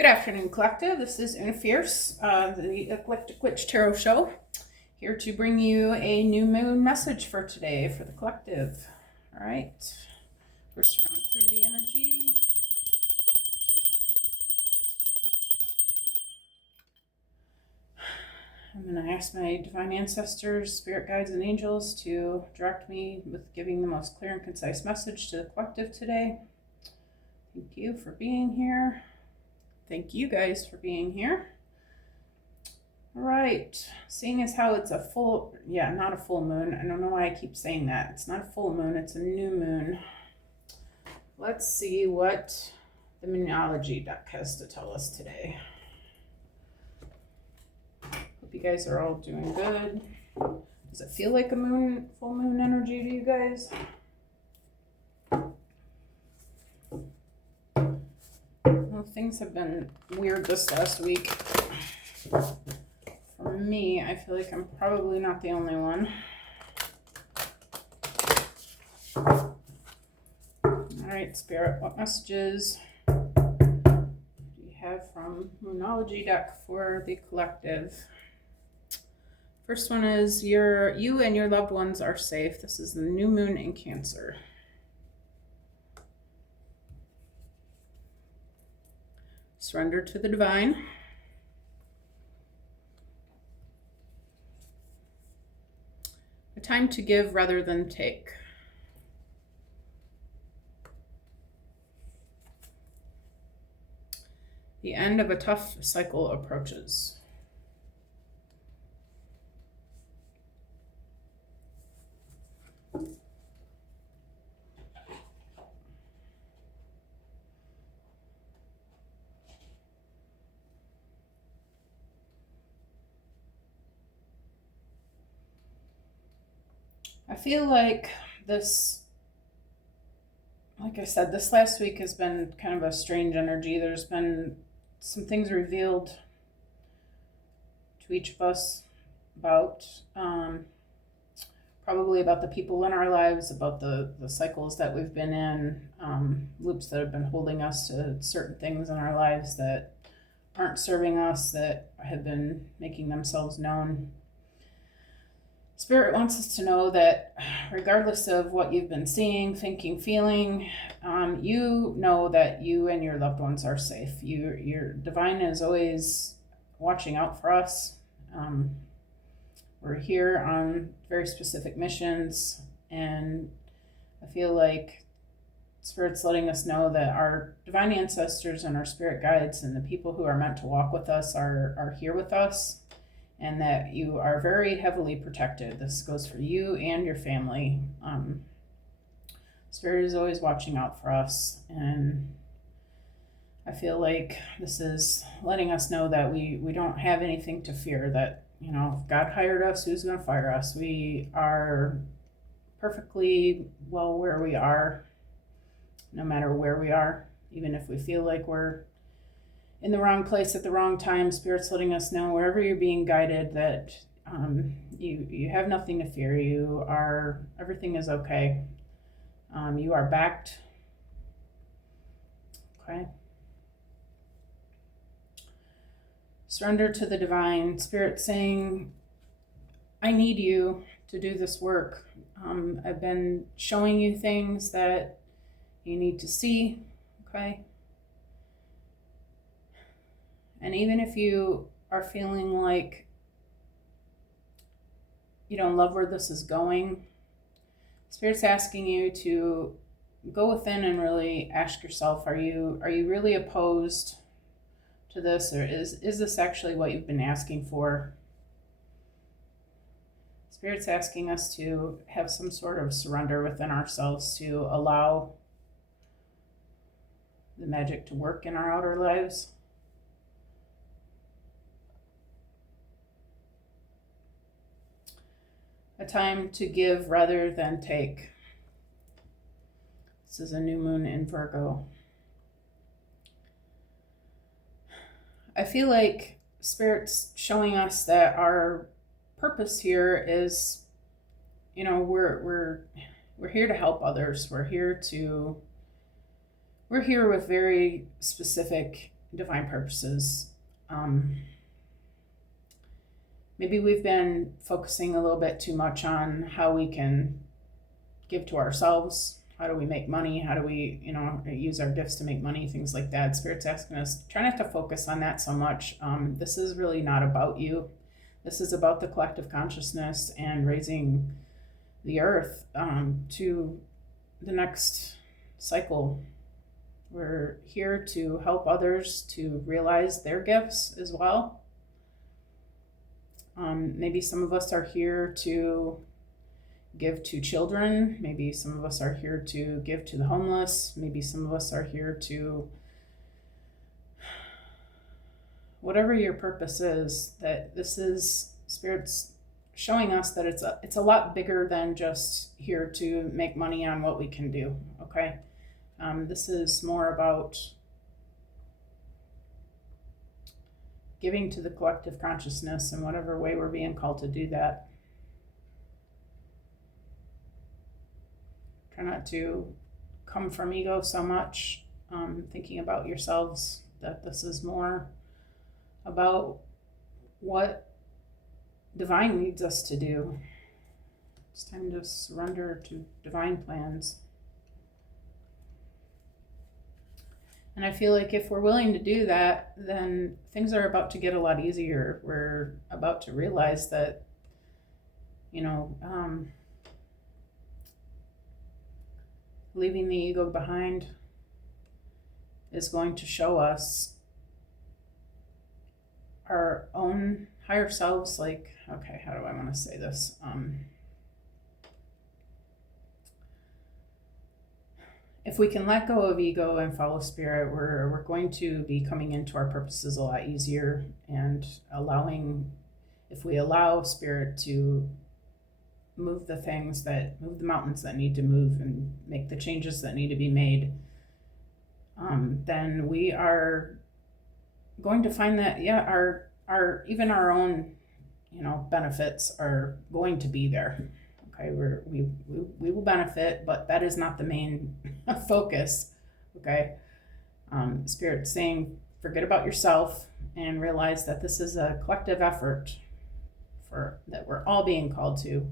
Good afternoon, Collective. This is Una Fierce, the Eclectic Witch Tarot Show, here to bring you a new moon message for today for the Collective. All right. First, we're going to clear the energy. I'm going to ask my divine ancestors, spirit guides, and angels to direct me with giving the most clear and concise message to the Collective today. Thank you for being here. Thank you guys for being here. All right, seeing as how it's not a full moon. I don't know why I keep saying that. It's not a full moon, it's a new moon. Let's see what the Moonology deck has to tell us today. Hope you guys are all doing good. Does it feel like a full moon energy to you guys? Well, things have been weird this last week. For me, I feel like I'm probably not the only one. All right, Spirit, what messages do you have from Moonology deck for the Collective? First one is you and your loved ones are safe. This is the new moon in Cancer. Surrender to the divine. A time to give rather than take. The end of a tough cycle approaches. I feel like this, like I said, this last week has been kind of a strange energy. There's been some things revealed to each of us about, probably about the people in our lives, about the cycles that we've been in, loops that have been holding us to certain things in our lives that aren't serving us, that have been making themselves known. Spirit wants us to know that regardless of what you've been seeing, thinking, feeling, you know that you and your loved ones are safe. Your divine is always watching out for us. We're here on very specific missions, and I feel like Spirit's letting us know that our divine ancestors and our spirit guides and the people who are meant to walk with us are here with us, and that you are very heavily protected. This goes for you and your family. Spirit is always watching out for us, and I feel like this is letting us know that we don't have anything to fear, that, you know, if God hired us, who's going to fire us? We are perfectly well where we are, no matter where we are, even if we feel like we're in the wrong place at the wrong time. Spirit's letting us know wherever you're being guided that you have nothing to fear. Everything is okay. You are backed. Okay. Surrender to the divine. Spirit saying, I need you to do this work. I've been showing you things that you need to see. Okay. And even if you are feeling like you don't love where this is going, Spirit's asking you to go within and really ask yourself, are you really opposed to this, or is this actually what you've been asking for? Spirit's asking us to have some sort of surrender within ourselves to allow the magic to work in our outer lives. A time to give rather than take. This is a new moon in Virgo. I feel like Spirit's showing us that our purpose here is, you know, we're here to help others. We're here with very specific divine purposes. Maybe we've been focusing a little bit too much on how we can give to ourselves. How do we make money? How do we, use our gifts to make money? Things like that. Spirit's asking us, try not to focus on that so much. This is really not about you. This is about the collective consciousness and raising the earth to the next cycle. We're here to help others to realize their gifts as well. Maybe some of us are here to give to children. Maybe some of us are here to give to the homeless. Maybe some of us are here to, whatever your purpose is, that this is Spirit's showing us that it's a lot bigger than just here to make money on what we can do, okay? This is more about giving to the collective consciousness in whatever way we're being called to do that. Try not to come from ego so much, thinking about yourselves, that this is more about what divine needs us to do. It's time to surrender to divine plans. And I feel like if we're willing to do that, then things are about to get a lot easier. We're about to realize that, leaving the ego behind is going to show us our own higher selves. Like, okay, how do I want to say this? If we can let go of ego and follow Spirit, we're going to be coming into our purposes a lot easier, and if we allow Spirit to move the mountains that need to move and make the changes that need to be made, then we are going to find that, our even our own, benefits are going to be there. Okay, we will benefit, but that is not the main focus. Okay, Spirit's saying, forget about yourself and realize that this is a collective effort that we're all being called to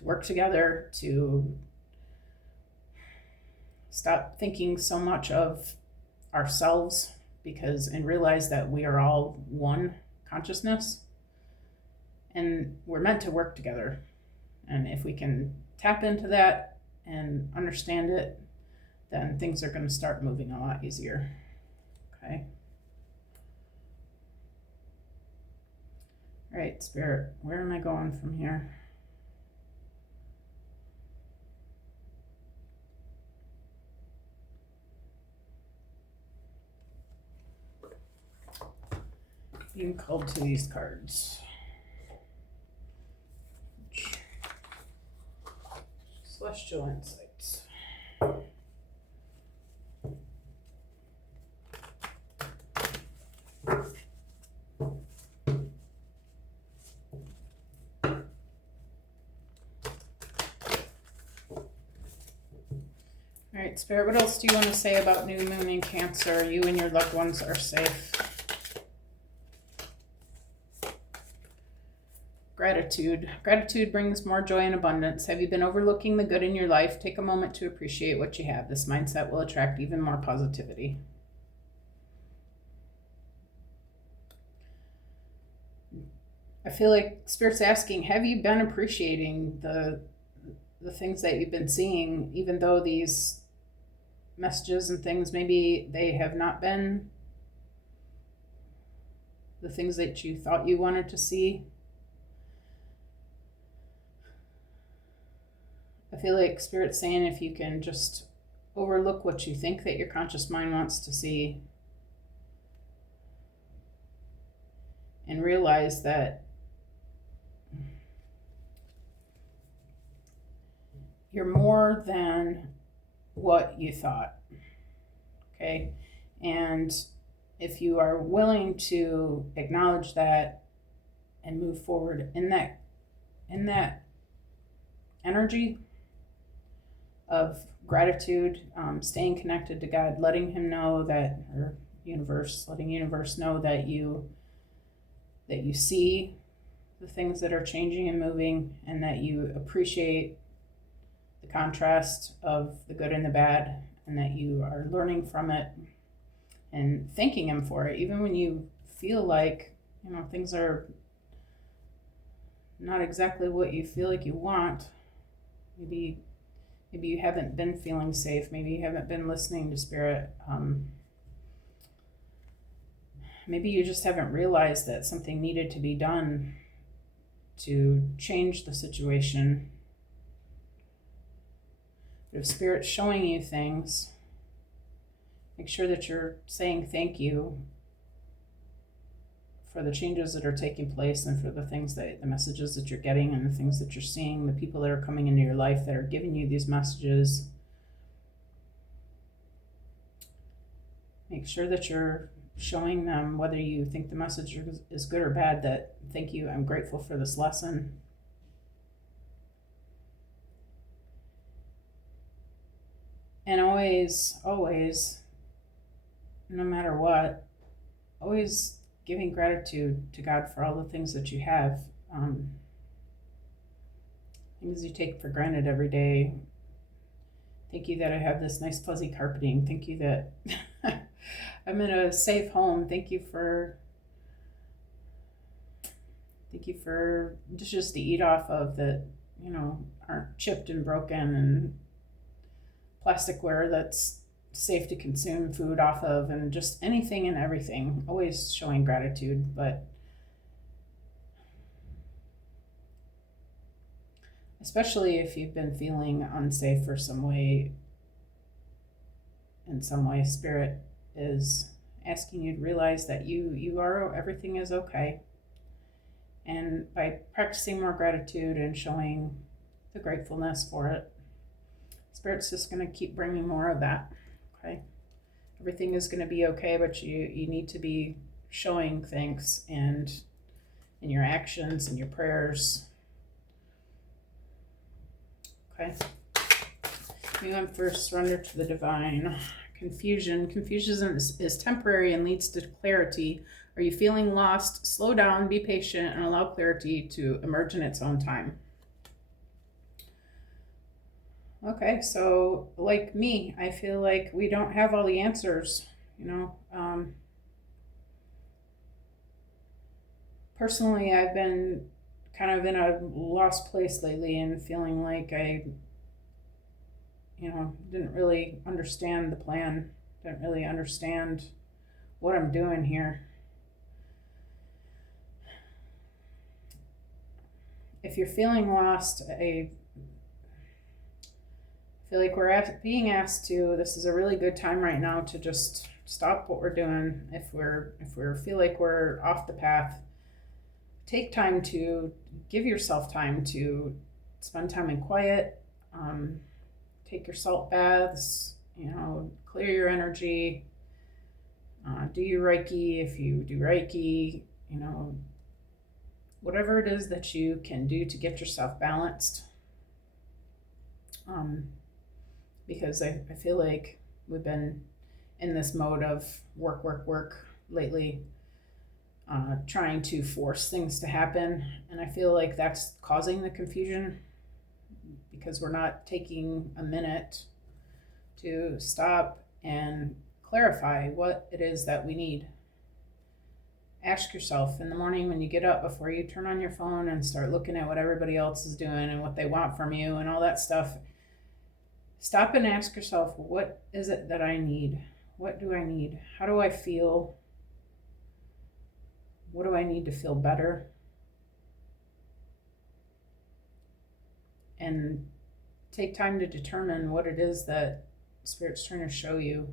work together, to stop thinking so much of ourselves, and realize that we are all one consciousness and we're meant to work together. And if we can tap into that and understand it, then things are going to start moving a lot easier. Okay. All right, Spirit, where am I going from here? Being called to these cards. Celestial insights. All right, Spirit, what else do you want to say about new moon in Cancer? You and your loved ones are safe. Gratitude. Gratitude brings more joy and abundance. Have you been overlooking the good in your life? Take a moment to appreciate what you have. This mindset will attract even more positivity. I feel like Spirit's asking, have you been appreciating the things that you've been seeing, even though these messages and things, maybe they have not been the things that you thought you wanted to see? I feel like Spirit's saying, if you can just overlook what you think that your conscious mind wants to see and realize that you're more than what you thought, okay? And if you are willing to acknowledge that and move forward in that energy of gratitude, staying connected to God, letting him know that, or universe, letting universe know that you see the things that are changing and moving, and that you appreciate the contrast of the good and the bad, and that you are learning from it and thanking him for it, even when you feel like, things are not exactly what you feel like you want. Maybe you haven't been feeling safe. Maybe you haven't been listening to spirit. Maybe you just haven't realized that something needed to be done to change the situation. But if spirit's showing you things, make sure that you're saying thank you for the changes that are taking place, and for the messages that you're getting, and the things that you're seeing, the people that are coming into your life that are giving you these messages. Make sure that you're showing them, whether you think the message is good or bad, that thank you, I'm grateful for this lesson. And always, no matter what, always giving gratitude to God for all the things that you have. Things you take for granted every day. Thank you that I have this nice fuzzy carpeting. Thank you that I'm in a safe home. Thank you for dishes to eat off of that, aren't chipped and broken, and plasticware that's safe to consume food off of, and just anything and everything. Always showing gratitude, but especially if you've been feeling unsafe in some way, spirit is asking you to realize that everything is okay. And by practicing more gratitude and showing the gratefulness for it, spirit's just going to keep bringing more of that. Okay, everything is going to be okay, but you need to be showing thanks, and in your actions and your prayers. Okay, we went first, surrender to the divine. Confusion is temporary and leads to clarity. Are you feeling lost? Slow down, be patient, and allow clarity to emerge in its own time. Okay, so like me, I feel like we don't have all the answers, personally, I've been kind of in a lost place lately, and feeling like I, didn't really understand the plan, didn't really understand what I'm doing here. If you're feeling lost, I feel like we're being asked to, this is a really good time right now to just stop what we're doing. If we feel like we're off the path, take time to give yourself time to spend time in quiet, take your salt baths, clear your energy, do your Reiki if you do Reiki, whatever it is that you can do to get yourself balanced. Because I feel like we've been in this mode of work lately, trying to force things to happen. And I feel like that's causing the confusion, because we're not taking a minute to stop and clarify what it is that we need. Ask yourself in the morning when you get up, before you turn on your phone and start looking at what everybody else is doing and what they want from you and all that stuff, stop and ask yourself, what is it that I need? What do I need? How do I feel? What do I need to feel better? And take time to determine what it is that Spirit's trying to show you.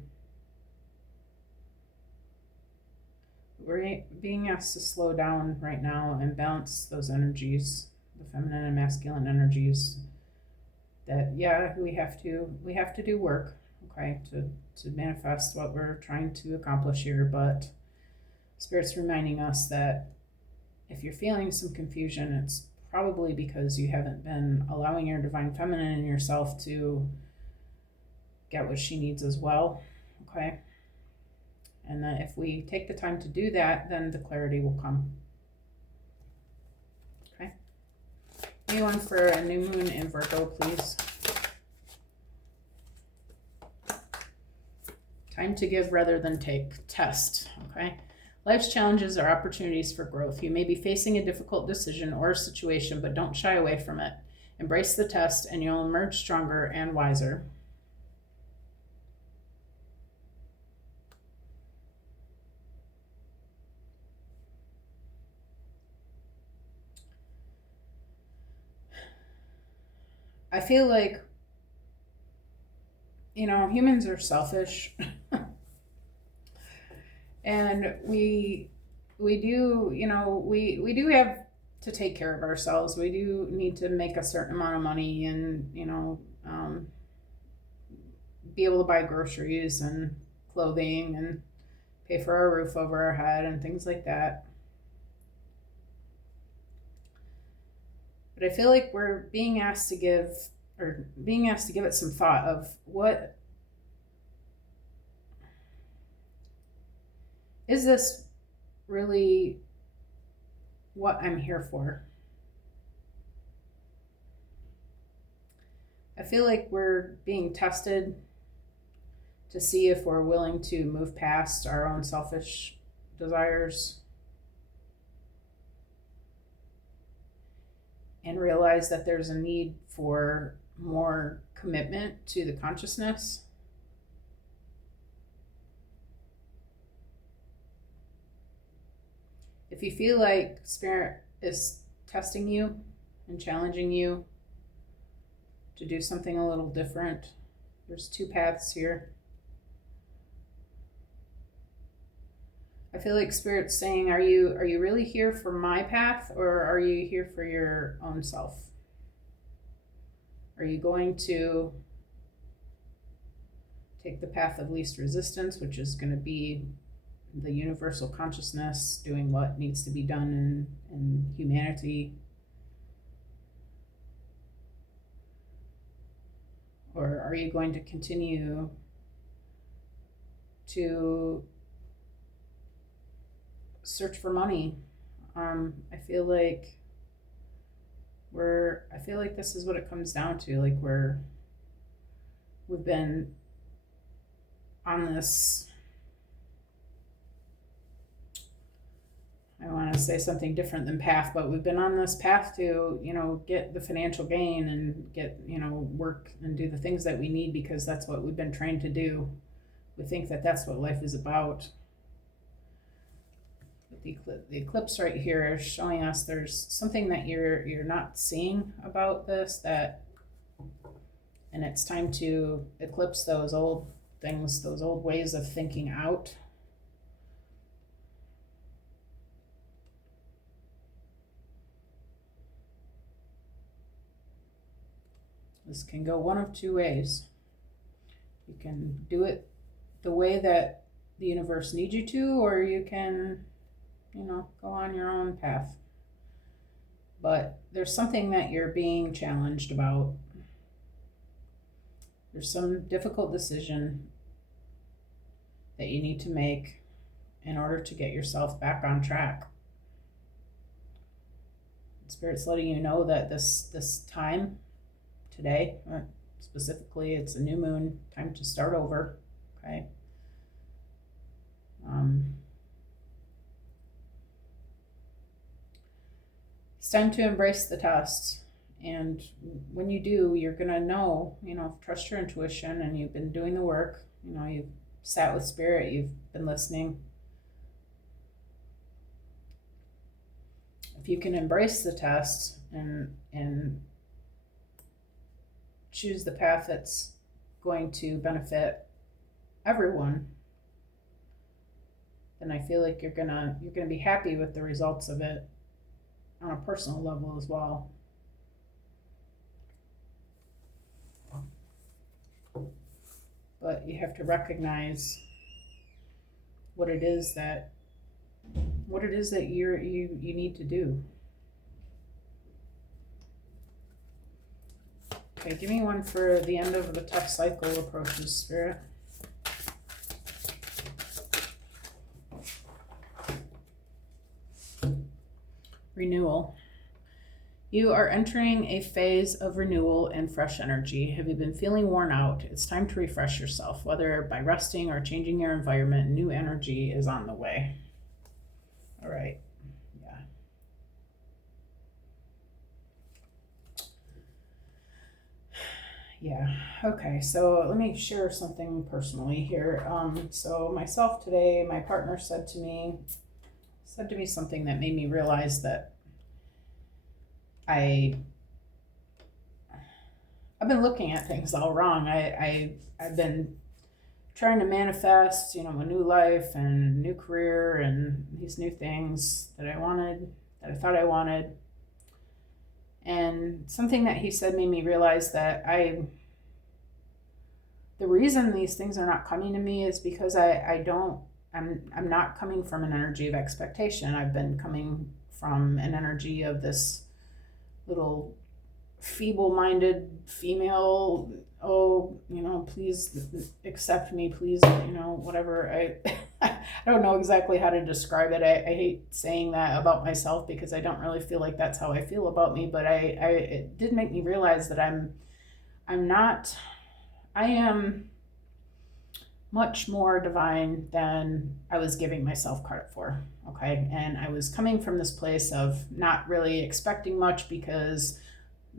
We're being asked to slow down right now and balance those energies, the feminine and masculine energies. That we have to do work, okay, to manifest what we're trying to accomplish here. But Spirit's reminding us that if you're feeling some confusion, it's probably because you haven't been allowing your divine feminine in yourself to get what she needs as well. Okay, And that if we take the time to do that, then the clarity will come. Okay. Anyone for a new moon in Virgo, please? Time to give rather than take. Test. Okay. Life's challenges are opportunities for growth. You may be facing a difficult decision or a situation, but don't shy away from it. Embrace the test and you'll emerge stronger and wiser. I feel like, you know, humans are selfish. And we do, you know, we do have to take care of ourselves. We do need to make a certain amount of money and, you know, be able to buy groceries and clothing and pay for our roof over our head and things like that. But I feel like we're being asked to give it some thought of what is this really what I'm here for? I feel like we're being tested to see if we're willing to move past our own selfish desires and realize that there's a need for more commitment to the consciousness. If you feel like Spirit is testing you and challenging you to do something a little different, there's two paths here. I feel like Spirit's saying, are you really here for my path, or are you here for your own self? Are you going to take the path of least resistance, which is going to be the universal consciousness doing what needs to be done in humanity? Or are you going to continue to search for money? I feel like this is what it comes down to. Like we've been on this, I want to say something different than path, but we've been on this path to, you know, get the financial gain and get, you know, work and do the things that we need because that's what we've been trained to do. We think that that's what life is about. The eclipse right here is showing us there's something that you're not seeing about this, and it's time to eclipse those old things, those old ways of thinking out. This can go one of two ways. You can do it the way that the universe needs you to, or you can, you know, go on your own path. But there's something that you're being challenged about. There's some difficult decision that you need to make in order to get yourself back on track. Spirit's letting you know that this time, today, specifically, it's a new moon, time to start over, okay? It's time to embrace the test. And when you do, you're going to know, you know, trust your intuition, and you've been doing the work. You know, you've sat with Spirit, you've been listening. If you can embrace the test and choose the path that's going to benefit everyone, then I feel like you're gonna be happy with the results of it on a personal level as well. But you have to recognize what it is that you need to do. Okay, give me one for the end of the tough cycle approaches, Spirit. Renewal. You are entering a phase of renewal and fresh energy. Have you been feeling worn out? It's time to refresh yourself. Whether by resting or changing your environment, new energy is on the way. All right. Yeah. Okay. So let me share something personally here. So myself today, my partner said to me something that made me realize that I've been looking at things all wrong. I've been trying to manifest, a new life and a new career and these new things that I wanted, that I thought I wanted. And something that he said made me realize that the reason these things are not coming to me is because I'm not coming from an energy of expectation. I've been coming from an energy of this little feeble-minded female, please accept me, please, whatever. I don't know exactly how to describe it. I hate saying that about myself because I don't really feel like that's how I feel about me, but it did make me realize that I am much more divine than I was giving myself credit for, okay? And I was coming from this place of not really expecting much because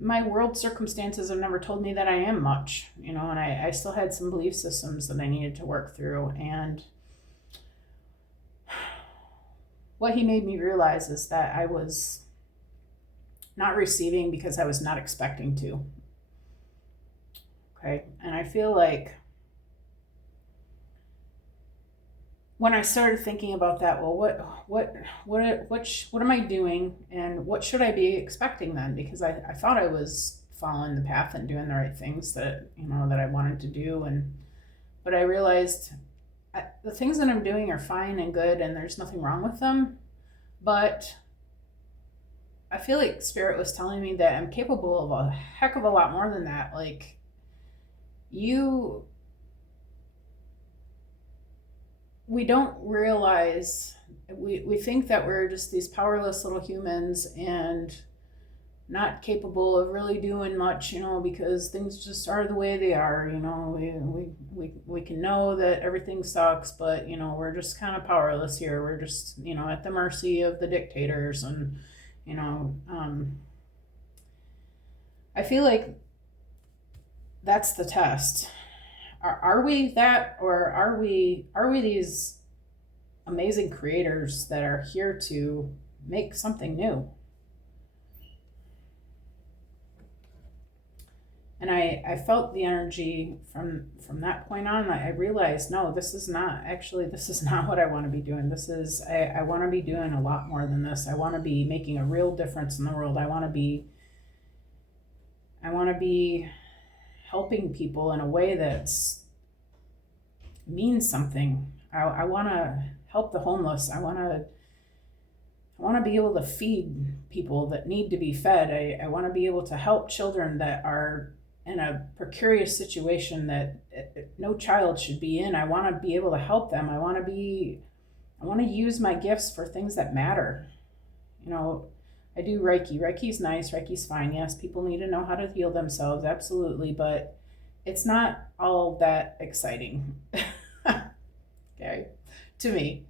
my world circumstances have never told me that I am much, and I still had some belief systems that I needed to work through. And what he made me realize is that I was not receiving because I was not expecting to, okay? And I feel like when I started thinking about that, well, what am I doing, and what should I be expecting then? Because I thought I was following the path and doing the right things that that I wanted to do, but I realized the things that I'm doing are fine and good, and there's nothing wrong with them. But I feel like Spirit was telling me that I'm capable of a heck of a lot more than that. Like we don't realize, we think that we're just these powerless little humans and not capable of really doing much, because things just are the way they are. We can know that everything sucks, but we're just kind of powerless here. We're just at the mercy of the dictators, and I feel like that's the test. Are we that, or are we these amazing creators that are here to make something new? And I felt the energy from that point on. I realized, no, this is not what I want to be doing. I want to be doing a lot more than this. I want to be making a real difference in the world. I want to be helping people in a way that's means something. I want to help the homeless. I want to be able to feed people that need to be fed. I want to be able to help children that are in a precarious situation that no child should be in. I want to be able to help them. I want to use my gifts for things that matter. I do Reiki. Reiki's nice. Reiki's fine. Yes, people need to know how to heal themselves. Absolutely. But it's not all that exciting. Okay. To me,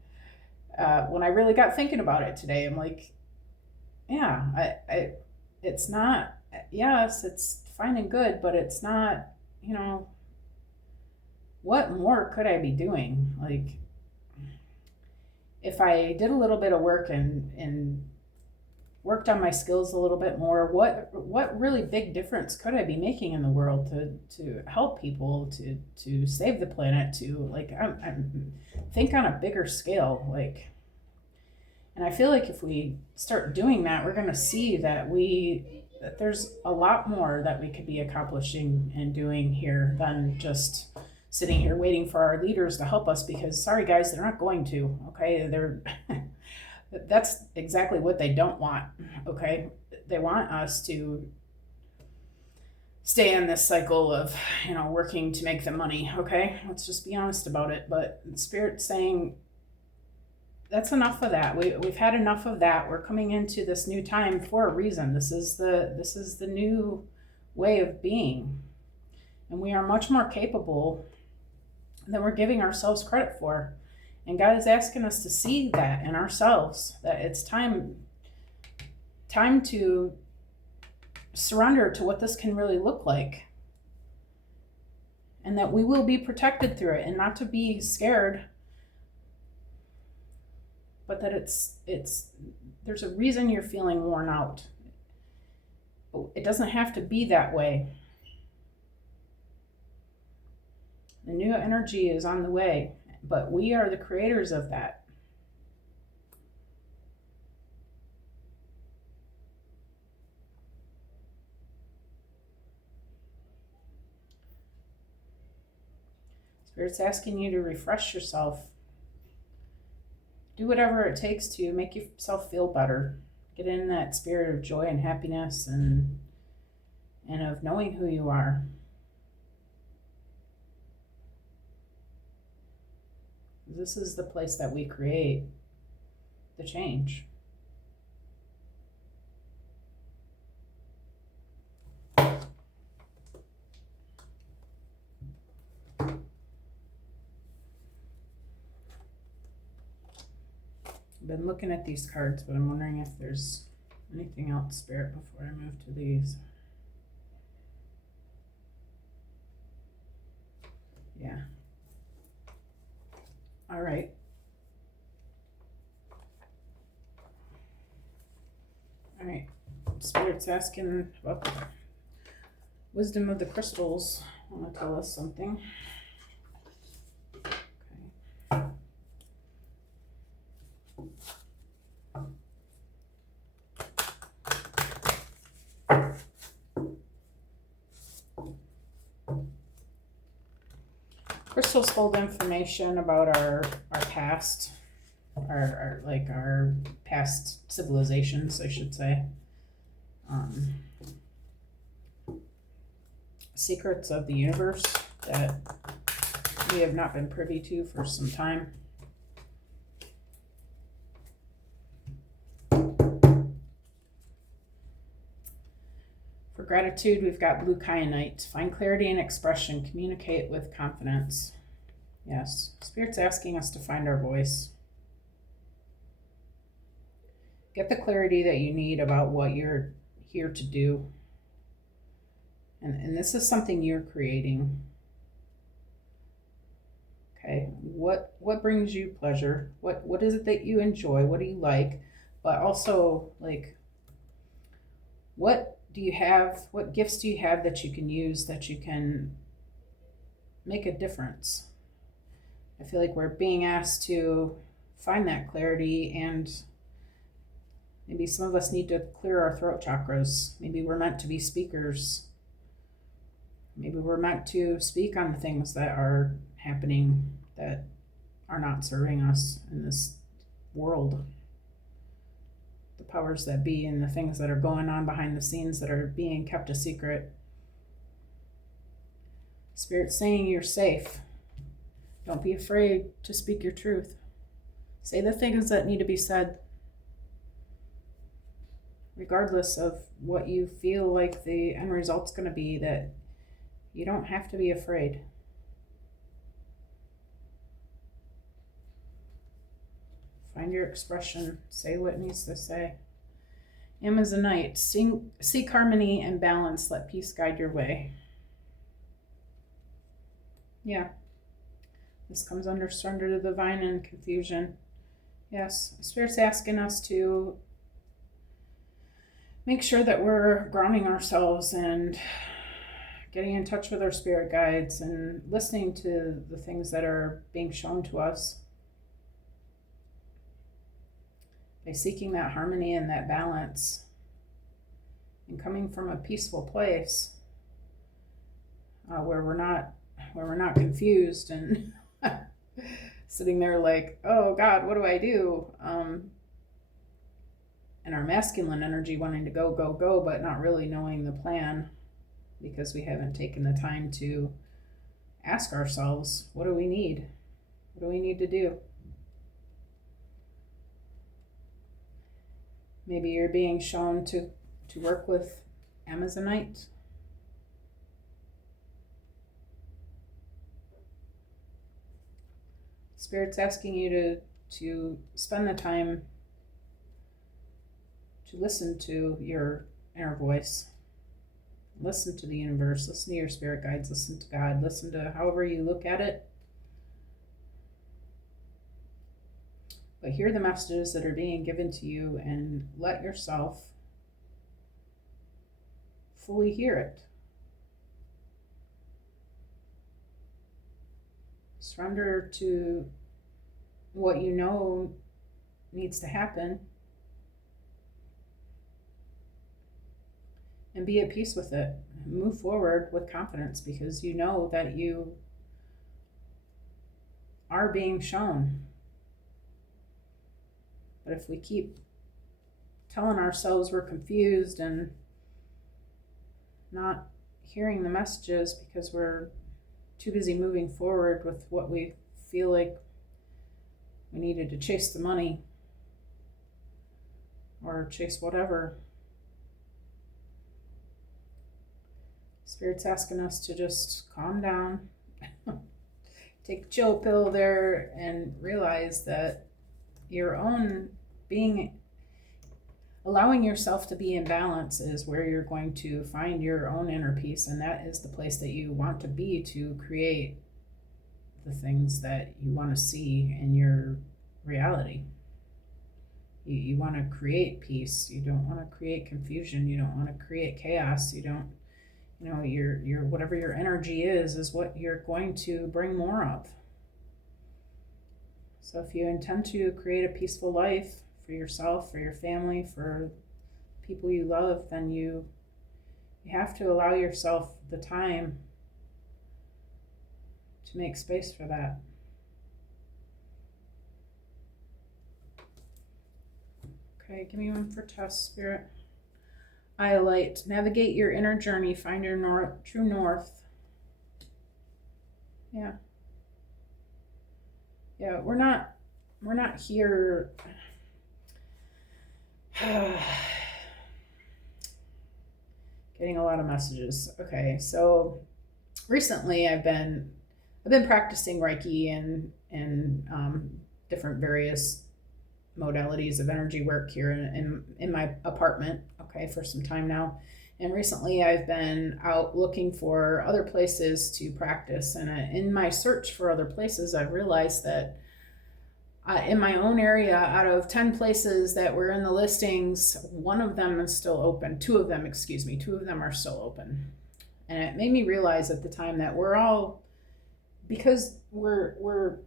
when I really got thinking about it today, I'm like, yeah, it's not, yes, it's fine and good, but it's not, what more could I be doing? Like, if I did a little bit of work and worked on my skills a little bit more, what really big difference could I be making in the world to help people, to save the planet, to I'm think on a bigger scale, and I feel like if we start doing that, we're going to see that there's a lot more that we could be accomplishing and doing here than just sitting here waiting for our leaders to help us, because sorry guys, they're not going to, okay? That's exactly what they don't want, okay? They want us to stay in this cycle of, working to make the money, okay? Let's just be honest about it. But Spirit's saying that's enough of that. We've had enough of that. We're coming into this new time for a reason. This is the new way of being. And we are much more capable than we're giving ourselves credit for. And God is asking us to see that in ourselves, that it's time to surrender to what this can really look like. And that we will be protected through it, and not to be scared, but that there's a reason you're feeling worn out. It doesn't have to be that way. The new energy is on the way, but we are the creators of that. Spirit's asking you to refresh yourself. Do whatever it takes to make yourself feel better. Get in that spirit of joy and happiness and of knowing who you are. This is the place that we create the change. I've been looking at these cards, but I'm wondering if there's anything else, Spirit, before I move to these. Yeah. All right. All right. Spirit's asking about the wisdom of the crystals. I want to tell us something. Crystals hold information about our past, our past civilizations, I should say. Secrets of the universe that we have not been privy to for some time. For gratitude, we've got blue kyanite. Find clarity in expression. Communicate with confidence. Yes, Spirit's asking us to find our voice. Get the clarity that you need about what you're here to do. And this is something you're creating. Okay, what brings you pleasure? What is it that you enjoy? What do you like? But also, like, what do you have? What gifts do you have that you can use, that you can make a difference? I feel like we're being asked to find that clarity, and maybe some of us need to clear our throat chakras. Maybe we're meant to be speakers. Maybe we're meant to speak on the things that are happening that are not serving us in this world. The powers that be and the things that are going on behind the scenes that are being kept a secret. Spirit's saying you're safe. Don't be afraid to speak your truth. Say the things that need to be said, regardless of what you feel like the end result's going to be, that you don't have to be afraid. Find your expression. Say what needs to say. Amazonite. Seek harmony and balance. Let peace guide your way. Yeah. This comes under surrender to the divine and confusion. Yes. Spirit's asking us to make sure that we're grounding ourselves and getting in touch with our spirit guides and listening to the things that are being shown to us. By seeking that harmony and that balance and coming from a peaceful place where we're not confused and sitting there like, oh God, what do I do? And our masculine energy wanting to go, but not really knowing the plan, because we haven't taken the time to ask ourselves, what do we need? What do we need to do? Maybe you're being shown to work with Amazonite. Spirit's asking you to spend the time to listen to your inner voice. Listen to the universe, listen to your spirit guides, listen to God, listen to however you look at it. But hear the messages that are being given to you and let yourself fully hear it. Surrender to what you know needs to happen and be at peace with it. Move forward with confidence because you know that you are being shown. But if we keep telling ourselves we're confused and not hearing the messages because we're too busy moving forward with what we feel like we needed to chase the money or chase whatever, Spirit's asking us to just calm down, take a chill pill there, and realize that your own being, allowing yourself to be in balance is where you're going to find your own inner peace, and that is the place that you want to be to create the things that you want to see in your reality. You want to create peace. You don't want to create confusion. You don't want to create chaos. You don't, your whatever your energy is what you're going to bring more of. So if you intend to create a peaceful life for yourself, for your family, for people you love, then you have to allow yourself the time to make space for that. Okay, give me one for test, Spirit. I light. Navigate your inner journey. Find your true north. Yeah. Yeah, we're not here. Getting a lot of messages. Okay, so recently I've been practicing Reiki and different various modalities of energy work here in my apartment, okay, for some time now. And recently I've been out looking for other places to practice. And in my search for other places, I've realized that in my own area, out of 10 places that were in the listings, one of them is still open. Two of them are still open. And it made me realize at the time that we're all, because we're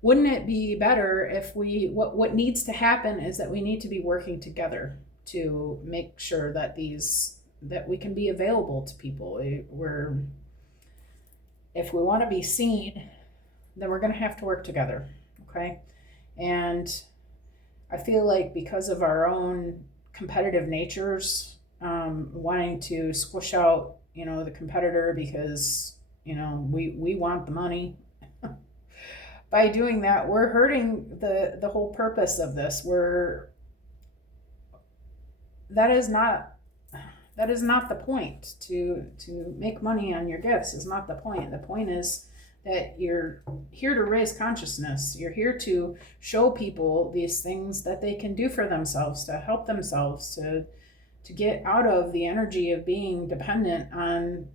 wouldn't it be better if what needs to happen is that we need to be working together to make sure that that we can be available to people. If we want to be seen, then we're going to have to work together, okay? And I feel like because of our own competitive natures, wanting to squish out, the competitor because, we want the money. By doing that, we're hurting the whole purpose of this. That is not the point. To make money on your gifts is not the point. The point is that you're here to raise consciousness. You're here to show people these things that they can do for themselves, to help themselves, to get out of the energy of being dependent on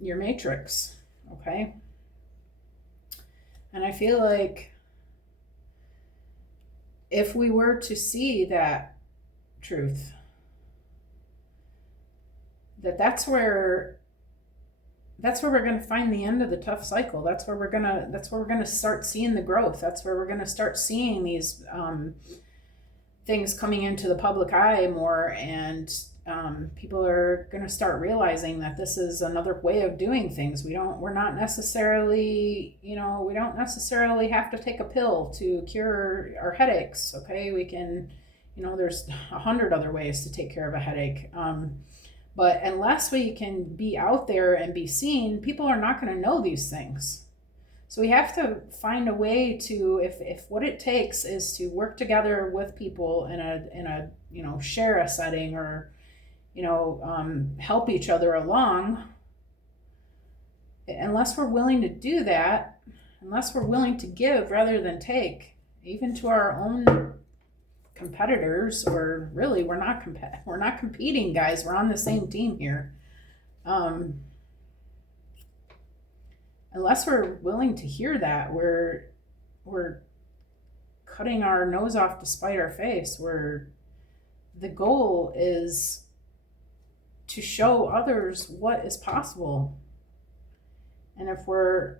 your matrix, okay? And I feel like if we were to see that truth, that's where we're going to find the end of the tough cycle. That's where we're going to start seeing the growth. That's where we're going to start seeing these things coming into the public eye more, and people are going to start realizing that this is another way of doing things. We don't necessarily have to take a pill to cure our headaches. Okay, we can, there's 100 other ways to take care of a headache. But unless we can be out there and be seen, people are not going to know these things. So we have to find a way to, if what it takes is to work together with people in a share a setting, or help each other along. Unless we're willing to do that, unless we're willing to give rather than take, even to our own competitors, or really we're not competing, guys. We're on the same team here. Unless we're willing to hear that, we're cutting our nose off to spite our face. The goal is to show others what is possible. And if we're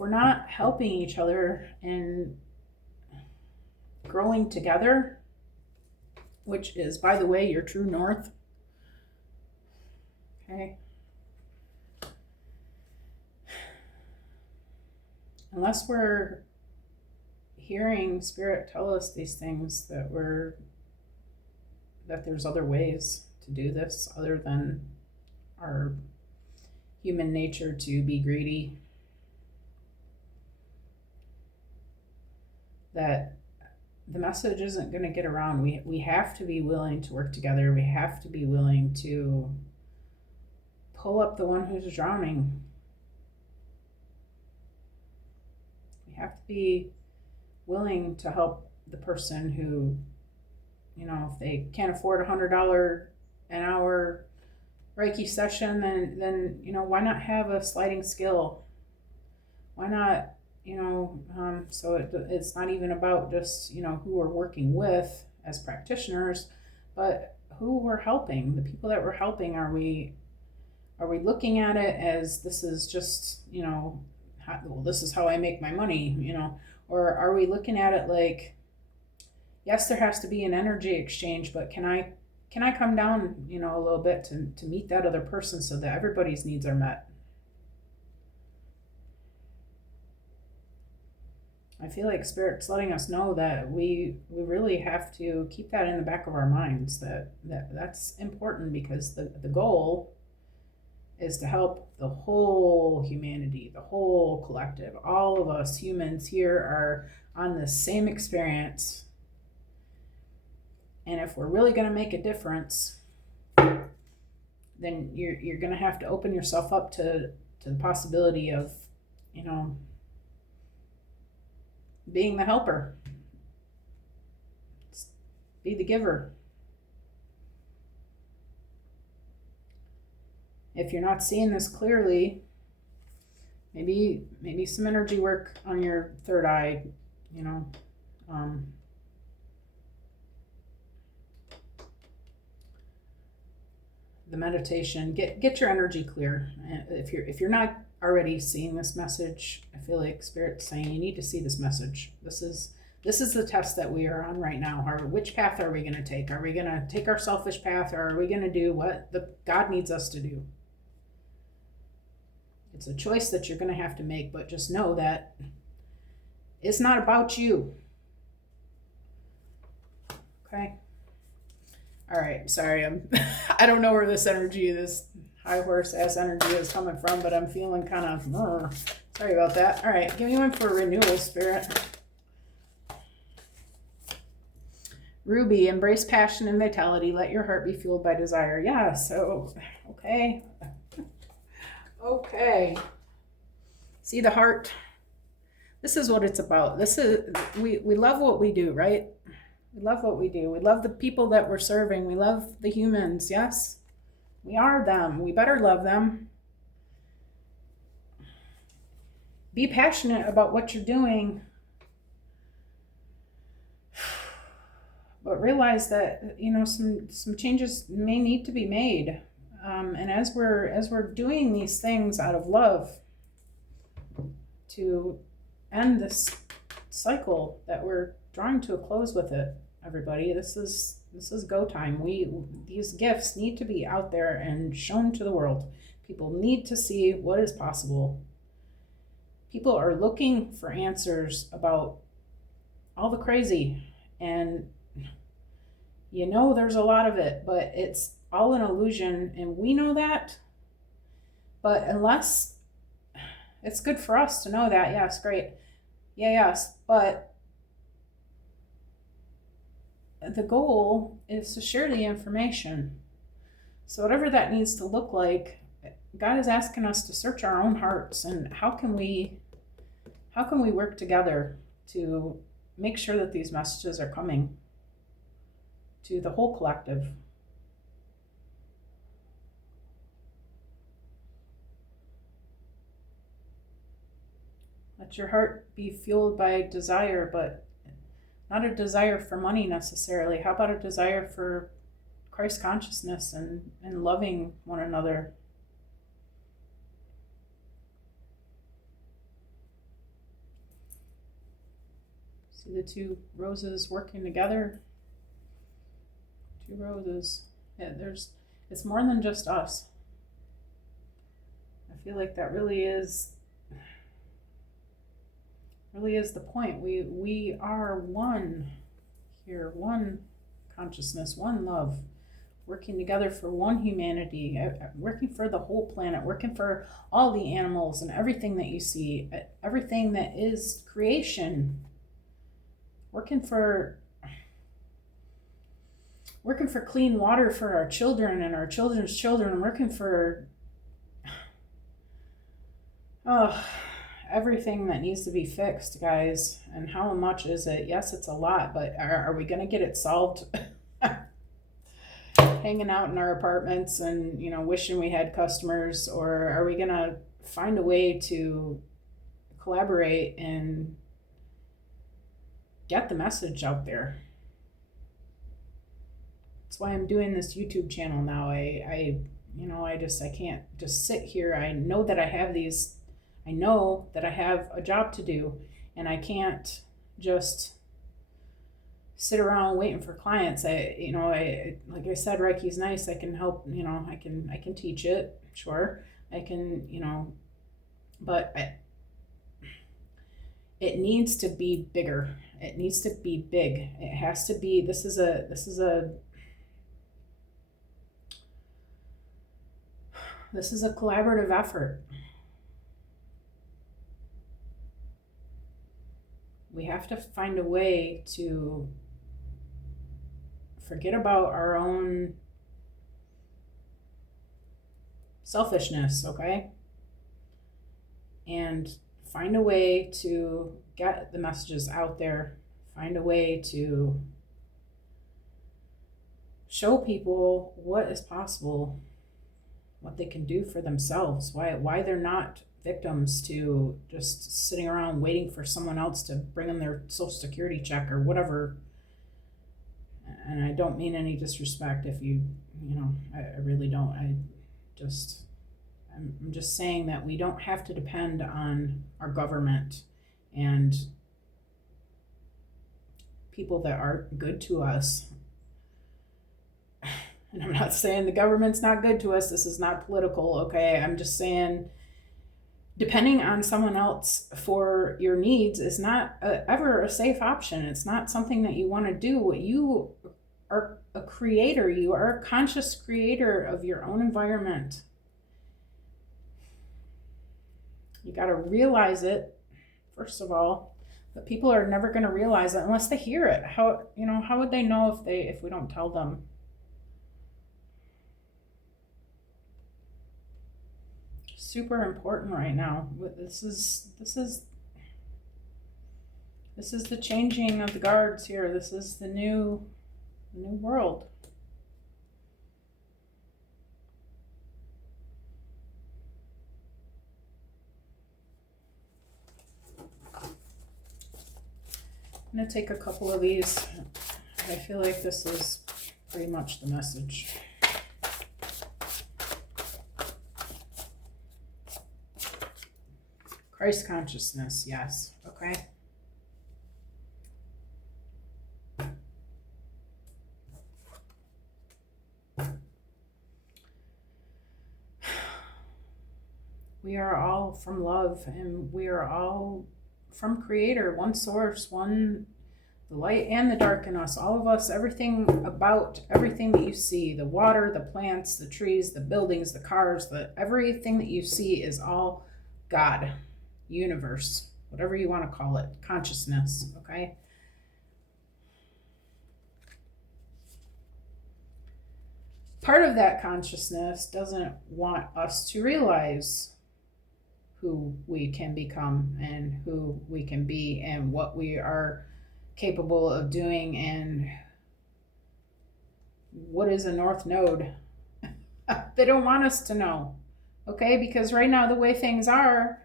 not helping each other and growing together, which is, by the way, your true north, okay? Unless we're hearing Spirit tell us these things, that there's other ways to do this other than our human nature to be greedy, that the message isn't going to get around. We have to be willing to work together. We have to be willing to pull up the one who's drowning. We have to be willing to help the person who, if they can't afford $100 an hour Reiki session, then why not have a sliding scale? Why not, so it's not even about just, who we're working with as practitioners, but who we're helping. The people that we're helping, are we looking at it as this is just, this is how I make my money, or are we looking at it like, yes, there has to be an energy exchange, but can I come down, a little bit to meet that other person so that everybody's needs are met? I feel like Spirit's letting us know that we really have to keep that in the back of our minds, that's important, because the goal is to help the whole humanity, the whole collective. All of us humans here are on the same experience. And if we're really going to make a difference, then you're going to have to open yourself up to the possibility of, being the helper. Be the giver. If you're not seeing this clearly, maybe some energy work on your third eye, the meditation, get your energy clear. If you're not already seeing this message, I feel like Spirit's saying you need to see this message. This is the test that we are on right now. Which path are we going to take? Are we going to take our selfish path, or are we going to do what God needs us to do? It's a choice that you're going to have to make, but just know that it's not about you. Okay? All right, sorry, I don't know where this energy, this high horse ass energy is coming from, but I'm feeling kind of, sorry about that. All right, give me one for renewal, Spirit. Ruby, embrace passion and vitality. Let your heart be fueled by desire. Yeah, so, okay. Okay. See the heart? This is what it's about. We love what we do, right? We love what we do. We love the people that we're serving. We love the humans. Yes, we are them. We better love them. Be passionate about what you're doing, but realize that some changes may need to be made. And as we're doing these things out of love to end this cycle that we're drawing to a close with it, everybody, this is go time. These gifts need to be out there and shown to the world. People need to see what is possible. People are looking for answers about all the crazy, and there's a lot of it, but it's all an illusion, and we know that. But unless it's good for us to know that, yes, great. Yeah, yes. But the goal is to share the information. So whatever that needs to look like, God is asking us to search our own hearts, and how can we work together to make sure that these messages are coming to the whole collective. Let your heart be fueled by desire, but not a desire for money necessarily. How about a desire for Christ consciousness and loving one another? See the two roses working together? Two roses. Yeah, it's more than just us. I feel like that really is the point. We are one here, one consciousness, one love, working together for one humanity, working for the whole planet, working for all the animals and everything that you see, everything that is creation, working for clean water for our children and our children's children, working for everything that needs to be fixed, guys. And how much is it? Yes, it's a lot, but are we going to get it solved hanging out in our apartments and, wishing we had customers? Or are we going to find a way to collaborate and get the message out there? That's why I'm doing this YouTube channel now. I can't just sit here. I know that I have a job to do, and I can't just sit around waiting for clients. Like I said, Reiki's nice. I can help, I can teach it. Sure. I can, but it needs to be bigger. It needs to be big. It has to be, this is a collaborative effort. We have to find a way to forget about our own selfishness, okay? And find a way to get the messages out there. Find a way to show people what is possible, what they can do for themselves, why they're not victims to just sitting around waiting for someone else to bring them their social security check or whatever. And I don't mean any disrespect if I really don't. I'm just saying that we don't have to depend on our government and people that are good to us. And I'm not saying the government's not good to us. This is not political, okay? I'm just saying depending on someone else for your needs is not ever a safe option. It's not something that you want to do. You are a creator. You are a conscious creator of your own environment. You got to realize it, first of all. But people are never going to realize it unless they hear it. How would they know if we don't tell them? Super important right now. This is the changing of the guards here. This is the new world. I'm gonna take a couple of these. I feel like this is pretty much the message. Christ consciousness, yes. Okay. We are all from love, and we are all from Creator, one source, the the light and the dark in us, all of us, everything that you see, the water, the plants, the trees, the buildings, the cars, everything that you see is all God, universe, whatever you want to call it, consciousness, okay? Part of that consciousness doesn't want us to realize who we can become and who we can be and what we are capable of doing and what is a north node. They don't want us to know, okay? Because right now the way things are,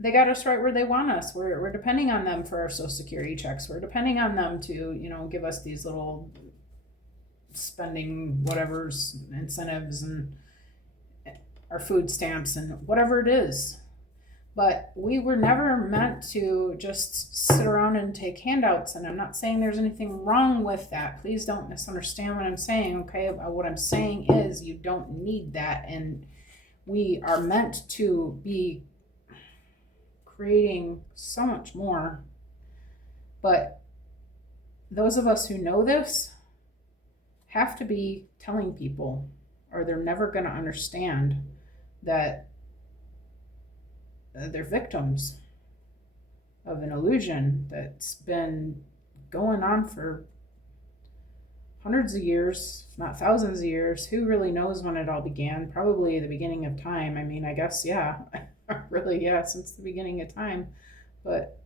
they got us right where they want us. We're depending on them for our Social Security checks. We're depending on them to, give us these little spending whatever's incentives and our food stamps and whatever it is. But we were never meant to just sit around and take handouts. And I'm not saying there's anything wrong with that. Please don't misunderstand what I'm saying, okay? What I'm saying is you don't need that. And we are meant to be creating so much more. But those of us who know this have to be telling people, or they're never going to understand that they're victims of an illusion that's been going on for hundreds of years, if not thousands of years. Who really knows when it all began? Probably the beginning of time. I mean, I guess, yeah, really, yeah, since the beginning of time. But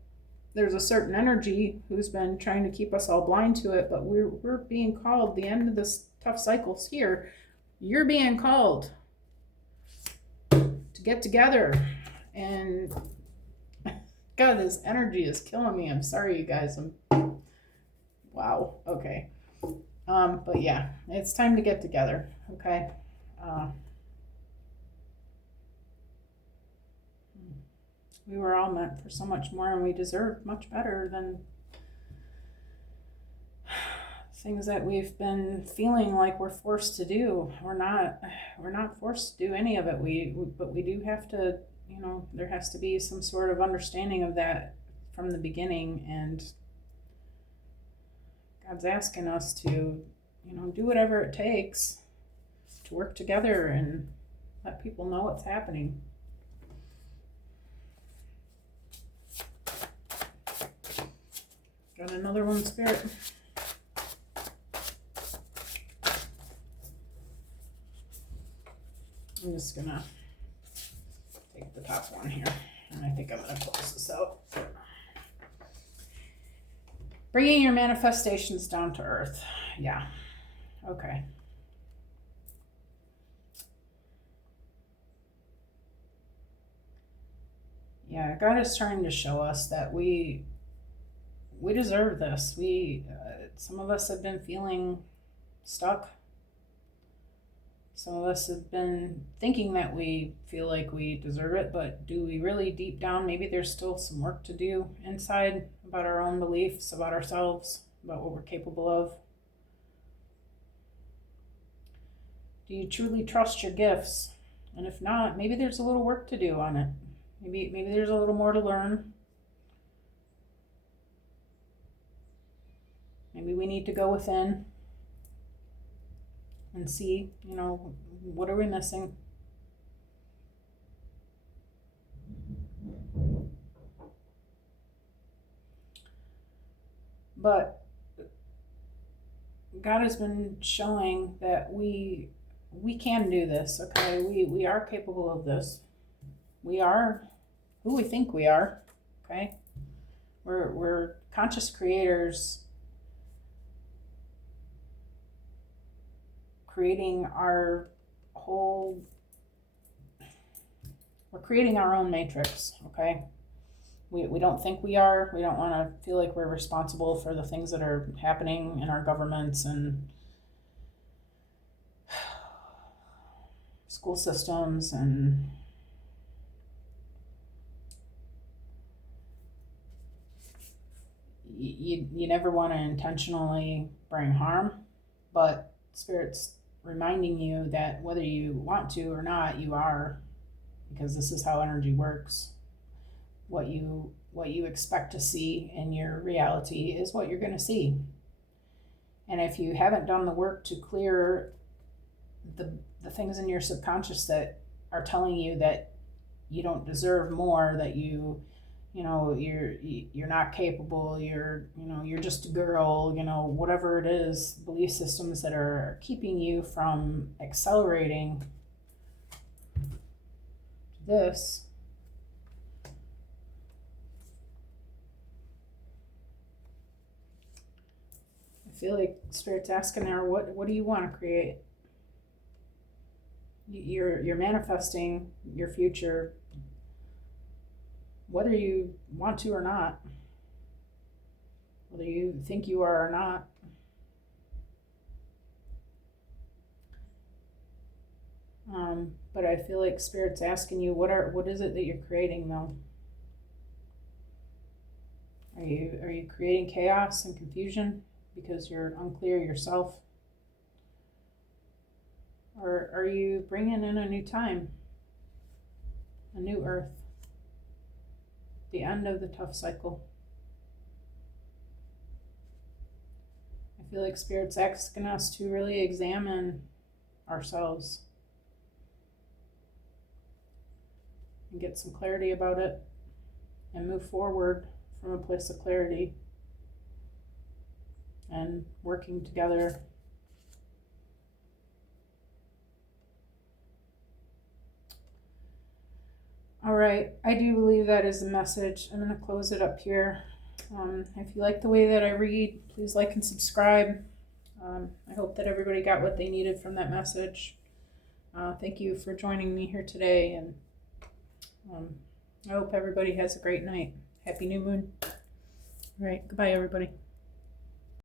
there's a certain energy who's been trying to keep us all blind to it, but we're being called. The end of this tough cycle's here. You're being called to get together. And God, this energy is killing me. I'm sorry, you guys. Wow. Okay. But yeah, it's time to get together. Okay. We were all meant for so much more, and we deserve much better than things that we've been feeling like we're forced to do. We're not forced to do any of it. But we do have to, there has to be some sort of understanding of that from the beginning, and God's asking us to, do whatever it takes to work together and let people know what's happening. Got another one, Spirit. I'm just gonna take the top one here, and I think I'm gonna close this out. Bringing your manifestations down to earth. Yeah. Okay. Yeah, God is trying to show us that we deserve this. Some of us have been feeling stuck. Some of us have been thinking that we feel like we deserve it, but do we really deep down? Maybe there's still some work to do inside about our own beliefs, about ourselves, about what we're capable of. Do you truly trust your gifts? And if not, maybe there's a little work to do on it. Maybe there's a little more to learn. Maybe we need to go within and see, what are we missing? But God has been showing that we can do this, okay? We are capable of this. We are who we think we are, okay? We're conscious creators creating our own matrix, okay? We don't think we are. We don't want to feel like we're responsible for the things that are happening in our governments and school systems, and you never want to intentionally bring harm, but Spirit's reminding you that whether you want to or not, you are, because this is how energy works. What you what you expect to see in your reality is what you're going to see. And if you haven't done the work to clear the things in your subconscious that are telling you that you don't deserve more, that you're not capable, you're just a girl, whatever it is, belief systems that are keeping you from accelerating this, I feel like Spirit's asking her, what do you want to create? You're manifesting your future, whether you want to or not, whether you think you are or not. But I feel like Spirit's asking you, what is it that you're creating though? Are you creating chaos and confusion because you're unclear yourself? Or are you bringing in a new time, a new earth, the end of the tough cycle? I feel like Spirit's asking us to really examine ourselves and get some clarity about it and move forward from a place of clarity and working together. All right, I do believe that is the message. I'm going to close it up here. If you like the way that I read, please like and subscribe. I hope that everybody got what they needed from that message. Thank you for joining me here today, and I hope everybody has a great night. Happy new moon. All right, goodbye everybody.